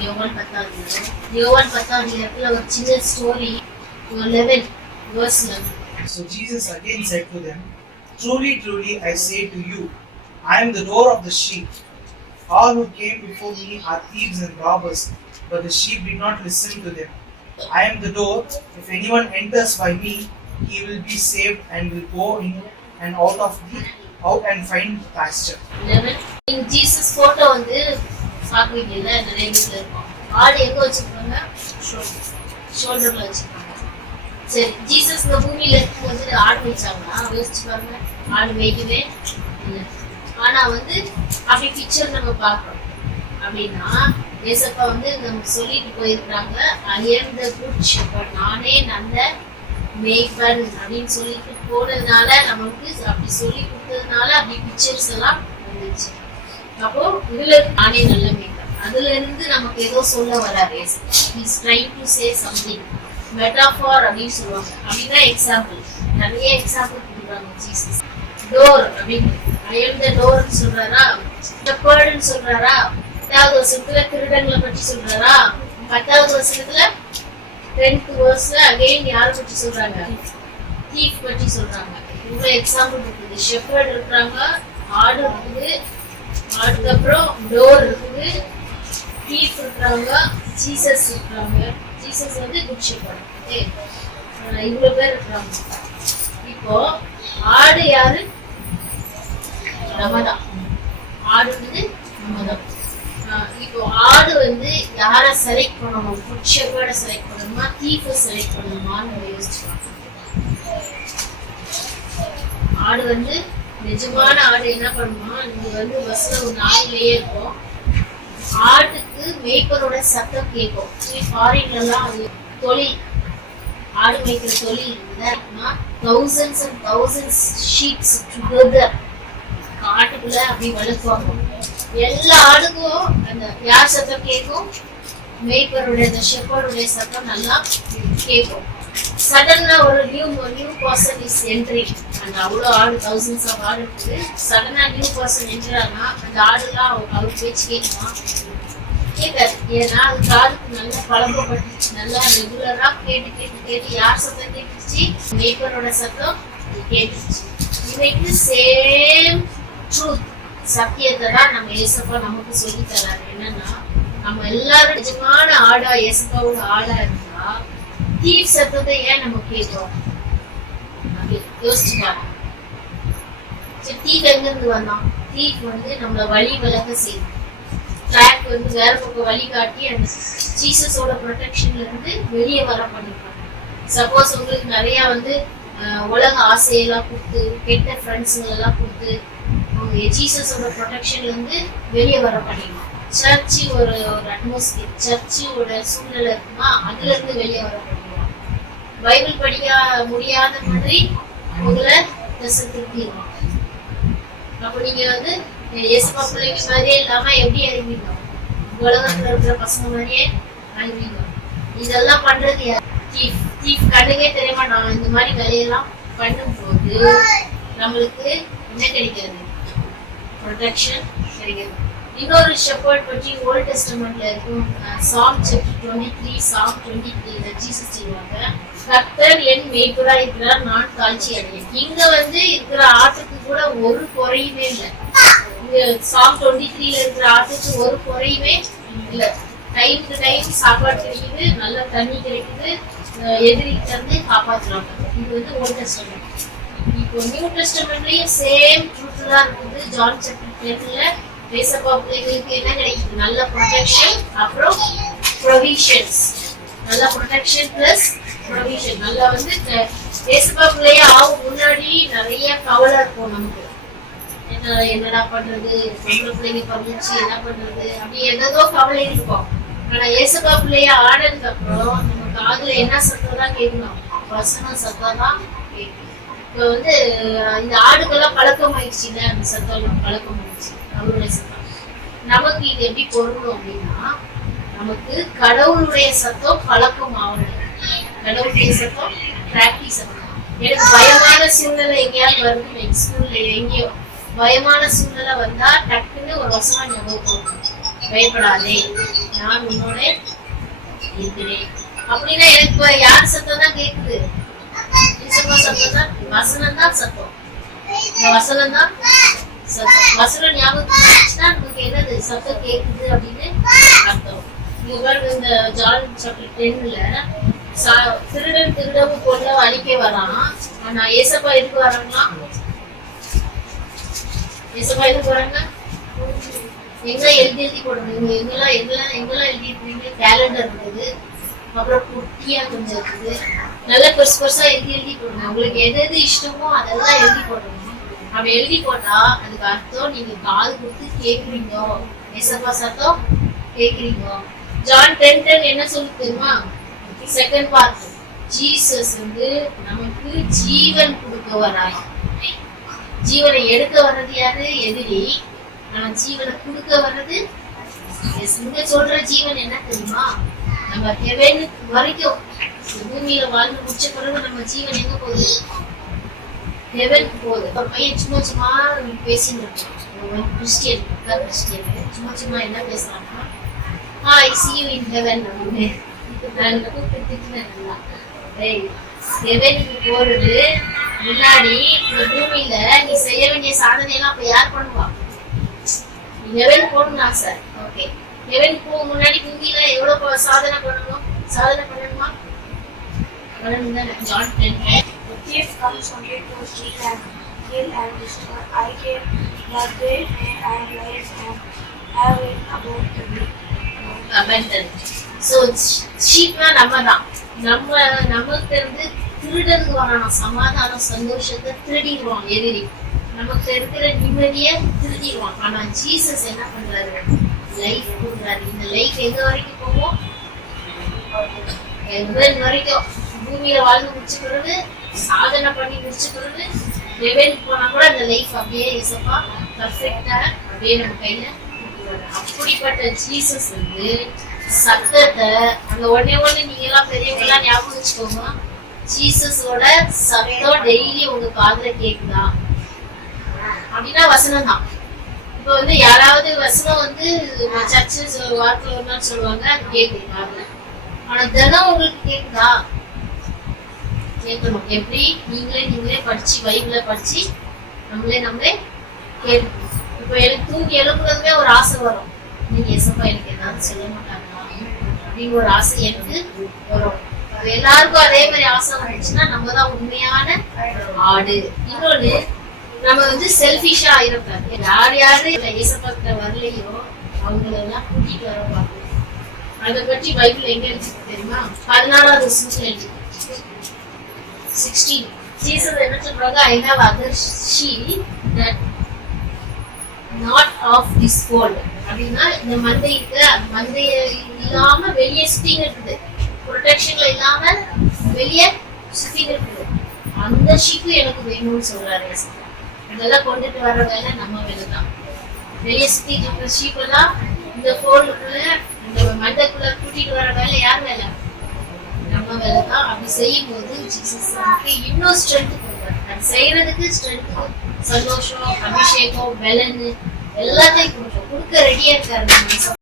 யோவான் பத்தாவது அதிகாரம். யோவான் பத்தாவது அதிகாரத்துல ஒரு சின்ன story eleven verse eleven So Jesus again said to them, Truly, truly, I say to you, I am the door of the sheep. All who came before me are thieves and robbers, but the sheep did not listen to them. I am the door. If anyone enters by me, he will be saved and will go in and out of the out and find pasture. Eleven நீங்க Jesus photo வந்து பாக்குவீங்கல்ல நிறைய வீட்டுல இருக்கும் ஆடு எங்கே வச்சிருப்பாங்க? ஷோல்டர்ல வச்சிருப்பாங்க. சரி ஜீசஸ் இந்த பூமியில் இருக்கும்போது ஆடு வச்சாங்களா யோசிச்சு பாருங்க. ஆடு மேய்க்கவே இல்லை. ஆனால் வந்து அப்படி பிக்சர் நம்ம பார்க்குறோம் அப்படின்னா ஏசப்பா வந்து நம்ம சொல்லிட்டு போயிருக்கிறாங்க ஐ am the good நானே நல்ல மேய்ப்பன் அப்படின்னு சொல்லிட்டு போனதுனால நமக்கு அப்படி சொல்லி கொடுத்ததுனால அப்படி பிக்சர்ஸ் எல்லாம் வந்துச்சு. அப்போ இதுல இருந்து நானே நல்ல மேய்ப்பன் அதுல இருந்து நமக்கு ஏதோ சொல்ல வராது is trying to say something metaphor அப்படின்னு சொல்லுவாங்க. அப்படின்னா எக்ஸாம்பிள் நிறைய எக்ஸாம்பிள் கொடுக்குறாங்க ஜீசஸ் டோர் அப்படின்னு. அயல் த டோர்னு சொல்றாரா? ஷெப்பர்டுன்னு சொல்றாரா? பத்தாவது வருஷத்துல திருடங்களை பற்றி சொல்றாரா? பத்தாவது வருஷத்துல டென்த் வேர்ஸ்ல அகைன் யாரை பற்றி சொல்றாங்க? தீப் பற்றி சொல்றாங்க. இவ்வளவு எக்ஸாம்பிள் இருக்குது. ஷெப்பர்ட் இருக்கிறாங்க. ஆடு இருக்குது. அதுக்கப்புறம் டோர் இருக்குது. தீஃப் இருக்கிறாங்க ஜீசஸ் இருக்கிறாங்க ஜீசஸ் வந்து குட் ஷெப்பர்ட் ஓகே இவ்வளவு பேர் இருக்கிறாங்க. இப்போ ஆடு யாரு? நம்ம தான். ஆடு வந்து நம்ம தான். இப்போ ஆடு வந்து யாரை செலக்ட் பண்ணணும்? ஃபுட் ஷெப்பர்டை செலக்ட் பண்ணணுமா? தீஃபை செலக்ட் பண்ணணுமான்னு யோசிச்சுக்கலாம். ஆடு வந்து நிஜமான ஆடு என்ன பண்ணுமா நீங்க வந்து பஸ்ல ஒரு நாளிலேயே இருக்கும். ஆட்டுக்கு மேய்ப்பரோட சத்தம் கேட்கும். ஃபாரின்ல எல்லாம் அது தொழில். ஆடு மேய்க்கிற தொழில் thousands and thousands sheeps together காட்டுக்குள்ள அப்படி வளர்க்குவாங்க எல்லா ஆடுக்கும் அந்த யார் சத்தம் கேட்கும்? மேய்ப்பருடைய அந்த ஷெப்பருடைய சத்தம் நல்லா கேட்கும். சடனா ஒரு new new person is entry அந்த அவ்வளோ ஆடு தௌசண்ட்ஸ் ஆஃப் ஆடு இருக்குது. சடனா நியூ பர்சன் என்ட்ரானா அந்த ஆடுலாம் அவங்க அவர் பேச்சு கேட்குமா? கேட்காது. ஏன்னா அது காதுக்கு நல்லா பழக்கப்பட்டுச்சு. நல்லா ரெகுலரா கேட்டு கேட்டு கேட்டு யார் சத்தம் கேட்டுச்சு? மேய்ப்பரோட சத்தம் கேட்டுச்சு. இன்னைக்கு சேம் ட்ரூத் சத்தியத்தை தான் நம்ம ஏசப்பா நமக்கு சொல்லி தராரு என்னன்னா நம்ம எல்லாரும் நிஜமான ஆடா ஏசப்பாவோட ஆடா இருந்தா தீப் சத்தத்தை ஏன் நம்ம கேட்டோம் அப்படி யோசிச்சு தீ சரி தீப் எங்க இருந்து வந்தான் தீப் வந்து நம்மள வழி விலக செய்யும். ட்ராக் வந்து வேற பக்கம் வழி காட்டி அந்த ஜீசஸோட ப்ரொடெக்ஷன்ல இருந்து வெளியே வர பண்ணிருக்காங்க சப்போஸ் உங்களுக்கு நிறைய வந்து உலக ஆசையெல்லாம் கொடுத்து கெட்ட ஃப்ரெண்ட்ஸுங்க எல்லாம் கொடுத்து அவங்க ஜீசஸோட ப்ரொடெக்ஷன்ல இருந்து வெளியே வர பண்ணிடலாம் சர்ச்சு ஒரு ஒரு அட்மாஸ்பியர் சர்ச்சோட சூழ்நிலை இருக்குமா அதுல இருந்து வெளியே வர பைபிள் படிக்க முடியாத மாதிரி உங்களை திசை திருப்பிடலாம் அப்ப நீங்க வந்து இயேசுப்பா பிள்ளைங்க மாதிரியே இல்லாம எப்படி அறிவீங்க? உலகத்துல இருக்கிற பசங்க மாதிரியே அறிவீங்க. இதெல்லாம் பண்றது தீஃப் தீஃப் கண்ணுக்கே தெரிய மாட்டாங்க இந்த மாதிரி வேலையெல்லாம் பண்ணும்போது நம்மளுக்கு என்ன கிடைக்கிறது? ப்ரொடெக்ஷன் கிடைக்கிறது. இன்னொரு ஷெப்பர்ட் பற்றி ஓல்ட் டெஸ்டமெண்ட்ல இருக்கும் song chapter twenty three song twenty த்ரீல ஜீசஸ் செய்வாங்க. கர்த்தர் என் மேய்ப்பரா இருக்கிறார் நான் காட்சி அடையேன். இங்க வந்து இருக்கிற ஆட்டுக்கு கூட ஒரு குறையுமே இல்லை. இங்க சாம் டுவெண்ட்டி த்ரீல இருக்கிற ஆட்டுக்கு ஒரு குறையுமே இல்லை. டைமுக்கு டைம் சாப்பாடு கிடைக்குது நல்ல தண்ணி கிடைக்குது அஹ் தந்து இருந்து இது வந்து ஓல்ட் டெஸ்டமெண்ட் இப்போ நியூ டெஸ்டமெண்ட்லயும் சேம் ட்ரூத் தான் இருக்குது. ஜான் சாப்டர் டென்ல பேசப்பா பிள்ளைகளுக்கு என்ன கிடைக்குது? நல்ல ப்ரொடெக்ஷன் அப்புறம் ப்ரொவிஷன்ஸ் நல்ல ப்ரொடெக்ஷன் பிளஸ் ப்ரொவிஷன் நல்லா வந்து பேசப்பா பிள்ளையா ஆகும் முன்னாடி நிறைய கவலை இருக்கும் நமக்கு. என்ன என்னடா பண்றது? பொம்பளை பிள்ளைங்க பிறந்துச்சு என்ன பண்றது? அப்படி என்னதோ கவலை இருக்கும் ஆனா ஏசப்பா பிள்ளையா ஆனதுக்கு அப்புறம் நம்ம காதுல என்ன சத்தம் தான் கேட்கணும்? வசனம் சத்தம் தான் கேட்கணும் இப்போ வந்து இந்த ஆடுகள்லாம் பழக்கம் ஆயிடுச்சுல அந்த சத்தம் பழக்கம் ஆயிடுச்சு அவருடைய சத்தம். நமக்கு இது எப்படி பொருந்தும் அப்படின்னா நமக்கு கடவுளுடைய சத்தம் பழக்கம் ஆகணும் கடவுளுடைய சத்தம் பிராக்டிஸ் எனக்கு பயமான சூழ்நிலை எங்கேயாவது வருது எங்க ஸ்கூல்ல எங்கேயோ பயமான சூழ்நிலை வந்தா டக்குன்னு ஒரு வசனம் ஞாபகம் போகும் பயப்படாதே. நான் உன்னோட இருக்கிறேன். அப்படின்னா எனக்கு இப்போ யார் சத்தம் தான் கேக்குது. சத்தம் தான் வசனம் தான் சத்தம். வசனம் தான் சத்தம். வசனம் ஞாபகம் நமக்கு என்னது? சத்தம் கேக்குது அப்படின்னு அர்த்தம். இங்க இந்த ஜான் சாப்டர் டென்ல திருடன் திருடவும் கொள்ள அழிக்க வரான் ஆனா ஏசப்பா எதுக்கு வராங்களா ஏசப்பா எதுக்கு வராங்க எங்க எழுதி எழுதி போடுறது? எங்கெல்லாம் எங்கெல்லாம் எங்கெல்லாம் எழுதி இருக்கீங்க கேலண்டர் இருக்குது. அப்புறம் குட்டியா கொஞ்சம் இருக்குது. நல்ல பெருசு பெருசா எழுதி எழுதி போடுங்க. உங்களுக்கு எது எது இஷ்டமோ அதெல்லாம் எழுதி போடணும். அப்படி எழுதி போட்டா அதுக்கு அர்த்தம் நீங்க காது கொடுத்து கேக்குறீங்க. ஏசப்பா சத்தம் கேக்குறீங்க. ஜான் டென் டென் என்ன சொல்லு தெரியுமா? செகண்ட் பார்ட் ஜீசஸ் வந்து நமக்கு ஜீவன் கொடுக்கவராய் ஜீவனை எடுக்க வர்றது யாரு? எதிரி. ஆனா ஜீவனை கொடுக்க வர்றது yes, இங்க சொல்ற ஜீவன் என்ன தெரியுமா? நம்ம ஹெவனுக்கு வரைக்கும் பூமியில வாழ்ந்து முடிச்ச பிறகு நம்ம ஜீவன் எங்க போகுது? ஹெவனுக்கு போகுது. ஒரு பையன் சும்மா சும்மா பேசிட்டு இருக்கான் கிறிஸ்டியன் கிறிஸ்டியன் சும்மா சும்மா என்ன பேசுறாங்கன்னா I see you in heaven அப்படின்னு. நான் கூப்பிட்டு திட்டினேன் நல்லா போறது முன்னாடி இந்த பூமியில நீ செய்ய வேண்டிய சாதனை எல்லாம் அப்ப யார் பண்ணுவா லெவன் போகணும்னு ஆசை ஓகே ஹெவன் போக முன்னாடி பூமியில எவ்வளவு சாதனை பண்ணணும் சாதனை பண்ணணுமா பண்ணணும் தானே John ten thief comes only to steal and kill and destroy. I came that they may life and have it. Abundant so ஷீப்னா நம்ம தான். நம்ம நமக்கு இருந்து திருடனுக்கு வரணும் சமாதானம் சந்தோஷத்தை திருடிடுவான் எதிரி. நமக்கு இருக்கிற நிம்மதியை திருடிடுவான். ஆனா ஜீசஸ் என்ன பண்றாரு? லைஃப் கொடுக்குறாரு. இந்த லைஃப் எங்க வரைக்கும் போகும்? ஹெவன் வரைக்கும். பூமியில வாழ்ந்து முடிச்ச பிறகு சாதனை பண்ணி முடிச்ச பிறகு ஹெவன் போனா கூட அந்த லைஃப் அப்படியே இசப்பா பர்ஃபெக்டா அப்படியே நம்ம கையில அப்படிப்பட்ட ஜீசஸ் வந்து சத்தத்தை அந்த ஒன்னே ஒண்ணு நீங்க எல்லாம் பெரியவங்களா ஞாபகம் வச்சுக்கோங்க. ஜீசஸோட சத்தம் டெய்லி உங்க காதுல கேக்குதா? அப்படின்னா வசனம் தான் இப்ப வந்து யாராவது வசனம் வந்து சர்ச்சு வாரத்துல ஒரு நாள் சொல்லுவாங்க அது கேக்குது ஆனா தினம் உங்களுக்கு கேக்குதா? கேட்கணும். எப்படி? நீங்களே நீங்களே படிச்சு பைபிள படிச்சு நம்மளே நம்மளே கேட்கணும் இப்போ எனக்கு தூங்கி எழுப்புறதுமே ஒரு ஆசை வரும். நீங்க எசப்பா எனக்கு ஏதாவது சொல்ல மாட்டாங்களா? அப்படின்னு ஒரு ஆசை எனக்கு வரும். எல்லாருக்கும் அதே மாதிரி ஆசை வந்துச்சுன்னா நம்ம தான் உண்மையான ஆடு. இன்னொன்னு நம்ம வந்து செல்ஃபிஷா ஆயிடக்கூடாது யார் யாரு இல்ல கிட்ட வரலையோ அவங்களெல்லாம் கூட்டிட்டு வர பார்க்கணும் அதை பற்றி பைபிள் எங்க இருக்கு தெரியுமா? பதினாறாவது சிக்ஸ்டீன் ஜீசஸ் என்ன சொல்றாங்க I have other sheep that not of this world அப்படின்னா இந்த மந்தைக்கு மந்தைய இல்லாம வெளியே சுத்தின்னு இருக்குது ப்ரொடெக்ஷன்ல இல்லாம வெளியே சுத்தின்னு இருக்குது அந்த ஷீப்பு எனக்கு வேணும்னு சொல்றாரு இதெல்லாம் கொண்டுட்டு வர வேலை நம்ம வேலை தான். வெளியே சுத்திட்டு இருக்கிற ஷீப் இந்த ஃபோல்டுக்குள்ள இந்த மந்தைக்குள்ள கூட்டிட்டு வர வேலை யார் வேலை? நம்ம வேலை தான். அப்படி செய்யும் போது ஜீசஸ் நமக்கு இன்னும் ஸ்ட்ரென்த் கொடுக்குறாரு. அது செய்யறதுக்கு ஸ்ட்ரென்த் சந்தோஷம் அபிஷேகம் பலன் எல்லாத்தையும் கொடுக்க ரெடியா இருக்காரு.